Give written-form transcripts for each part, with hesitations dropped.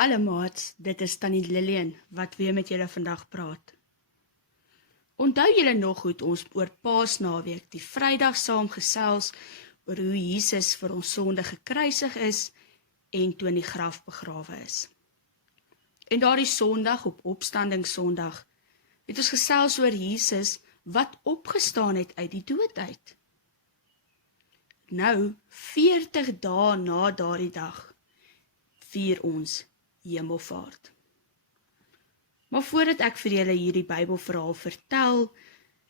Alle maats, dit is Tannie Lillian wat weer met julle vandag praat. Onthou julle nog hoe ons oor Paasnaweek die Vrydag saam gesels oor hoe Jesus vir ons sonde gekruisig is en toe in die graf begrawe is. En daardie Sondag op Opstandingssondag het ons gesels oor Jesus wat opgestaan het uit die dood uit. Nou, 40 dae na daardie dag, vier ons Hemelvaart. Maar voordat ek vir julle hierdie Bybelverhaal vertel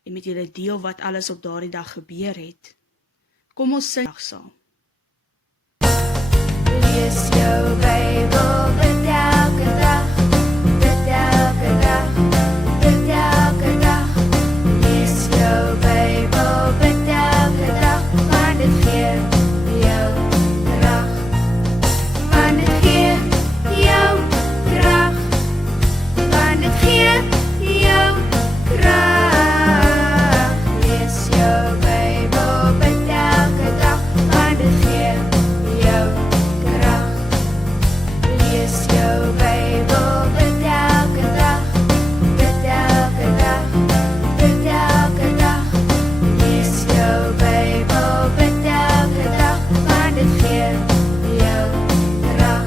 en met julle deel wat alles op daardie dag gebeur het, kom ons sing saam. Lees jou Bybel, bid elke dag, bid elke dag, bid elke dag. Lees jou Bybel, bid elke dag, want dit gee jou krag. Want dit gee jou krag. Want dit gee jou krag. Lees jou Bybel, bid elke dag, want dit gee jou krag. Lees jou Bybel, bid elke dag, bid elke dag, bid elke dag. Lees jou Bybel, bid elke dag, want dit gee jou krag.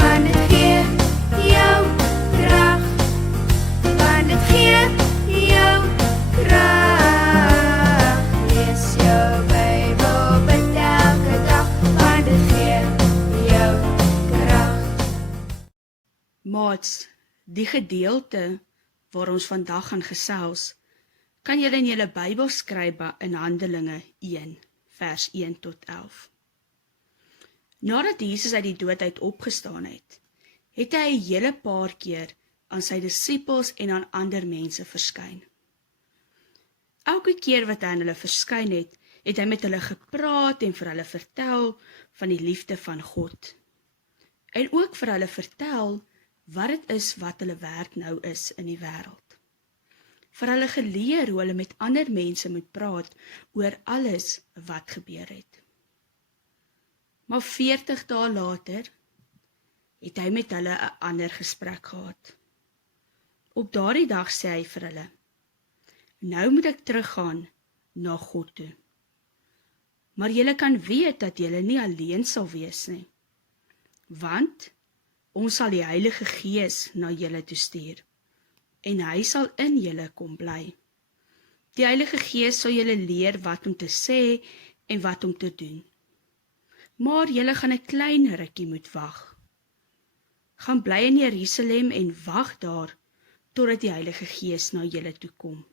Want dit gee jou krag. Want dit gee jou krag. Lees jou Bybel, bid elke dag, want dit gee jou krag. Maats, die gedeelte waar ons vandag gaan gesels, kan julle in julle Bybel skryf in Handelinge 1, vers 1 tot 11. Nadat Jesus uit die dood uit opgestaan het, het hy 'n hele paar keer aan sy disippels en aan ander mense verskyn. Elke keer wat hy aan hulle verskyn het, het hy met hulle gepraat en vir hulle vertel van die liefde van God. En ook vir hulle vertel wat dit is wat hulle werk nou is in die wêreld. Vir hulle geleer hoe hulle met ander mense moet praat oor alles wat gebeur het. Maar 40 dae later het hy met hulle 'n ander gesprek gehad. Op daardie dag sê hy vir hulle: "Nou moet ek teruggaan na God toe. Maar julle kan weet dat julle nie alleen sal wees nie, want ons sal die Heilige Gees na julle toe stuur, en hy sal in julle kom bly. Die Heilige Gees sal julle leer wat om te sê en wat om te doen. Maar julle gaan 'n klein rukkie moet wag. Gaan bly in Jerusalem en wag daar totdat die Heilige Gees na julle toe kom.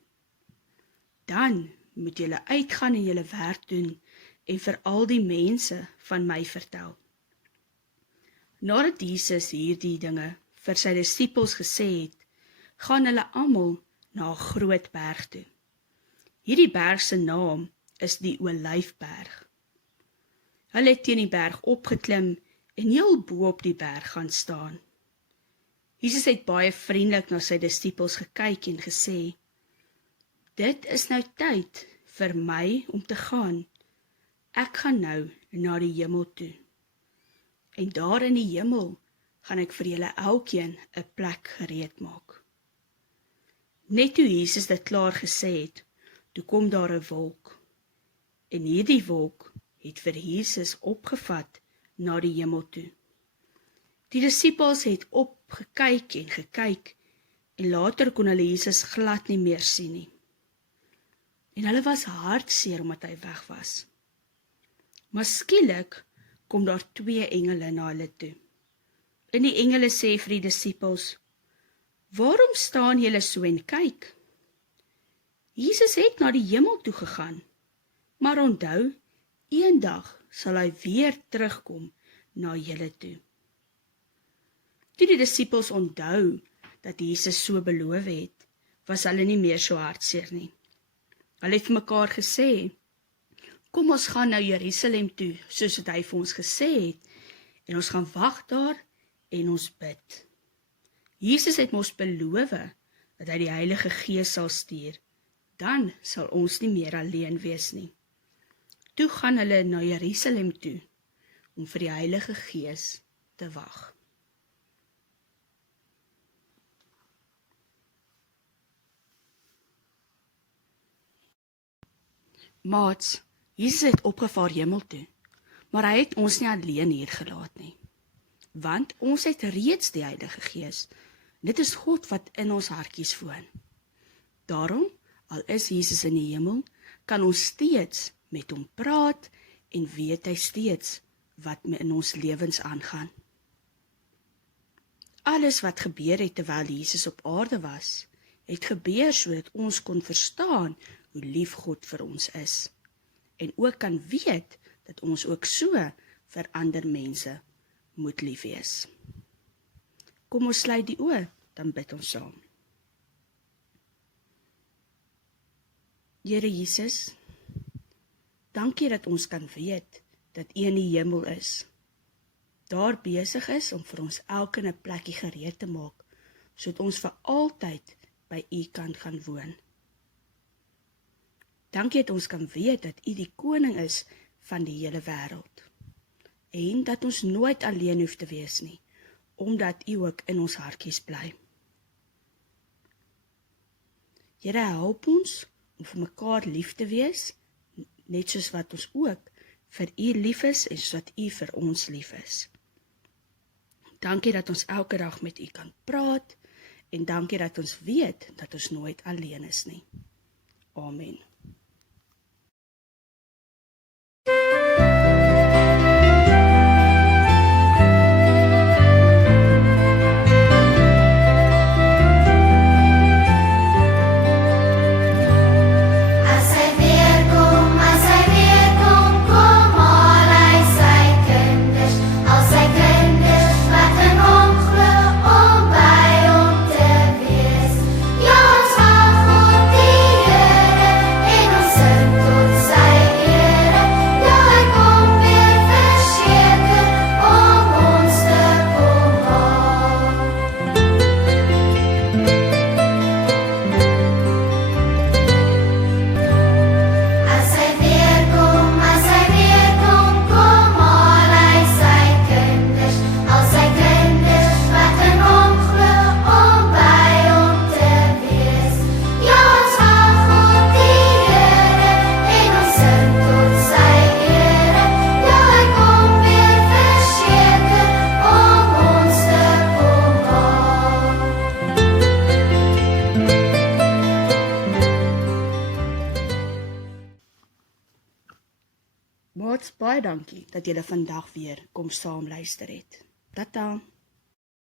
Dan moet julle uitgaan en julle werk doen en vir al die mense van my vertel." Nadat Jesus hierdie dinge vir sy disippels gesê het, gaan hulle almal na 'n groot berg toe. Hierdie berg se naam is die Olyfberg. Hulle het teen die berg opgeklim en heel bo op die berg gaan staan. Jesus het baie vriendelik na sy disippels gekyk en gesê: "Dit is nou tyd vir my om te gaan. Ek gaan nou na die hemel toe. En daar in die hemel gaan ek vir julle elkeen 'n plek gereed maak." Net toe Jesus dit klaar gesê het, toe kom daar 'n wolk. En hierdie wolk het vir Jesus opgevat na die hemel toe. Die disippels het opgekyk en gekyk, en later kon hulle Jesus glad nie meer sien nie. En hulle was hartseer omdat hy weg was. Maar skielik kom daar 2 engele na hulle toe. En die engele sê vir die disippels: "Waarom staan julle so en kyk? Jesus het na die hemel toe gegaan, maar onthou, eendag sal hy weer terugkom na julle toe." Toe die disippels onthou dat Jesus so beloof het, was hulle nie meer so hartseer nie. Hulle het vir mekaar gesê: "Kom ons gaan nou Jerusalem toe, soos wat hy vir ons gesê het, en ons gaan wag daar en ons bid. Jesus het ons beloof dat hy die Heilige Gees sal stuur, dan sal ons nie meer alleen wees nie." Toe gaan hulle na Jerusalem toe, om vir die Heilige Gees te wag. Maats, Jesus het opgevaar hemel toe, maar hy het ons nie alleen hier gelaat nie. Want ons het reeds die Heilige Gees. Dit is God wat in ons hartjies woon. Daarom, al is Jesus in die hemel, kan ons steeds met hom praat en weet hy steeds wat in ons lewens aangaan. Alles wat gebeur het terwyl Jesus op aarde was, het gebeur sodat ons kon verstaan hoe lief God vir ons is. En ook kan weet dat ons ook so vir ander mense moet lief wees. Kom ons sluit die oë, dan bid ons saam. Here Jesus, dankie dat ons kan weet dat U in die hemel is. Daar besig is om vir ons elke 'n plekkie gereed te maak, sodat ons vir altyd by U kan gaan woon. Dankie dat ons kan weet dat U die koning is van die hele wêreld. En dat ons nooit alleen hoef te wees nie, omdat U ook in ons hartjies bly. Here, help ons om vir mekaar lief te wees, net soos wat ons ook vir U lief is en soos U vir ons lief is. Dankie dat ons elke dag met U kan praat en dankie dat ons weet dat ons nooit alleen is nie. Amen. Maats, baie dankie dat julle vandag weer kom saam luister het. Tata!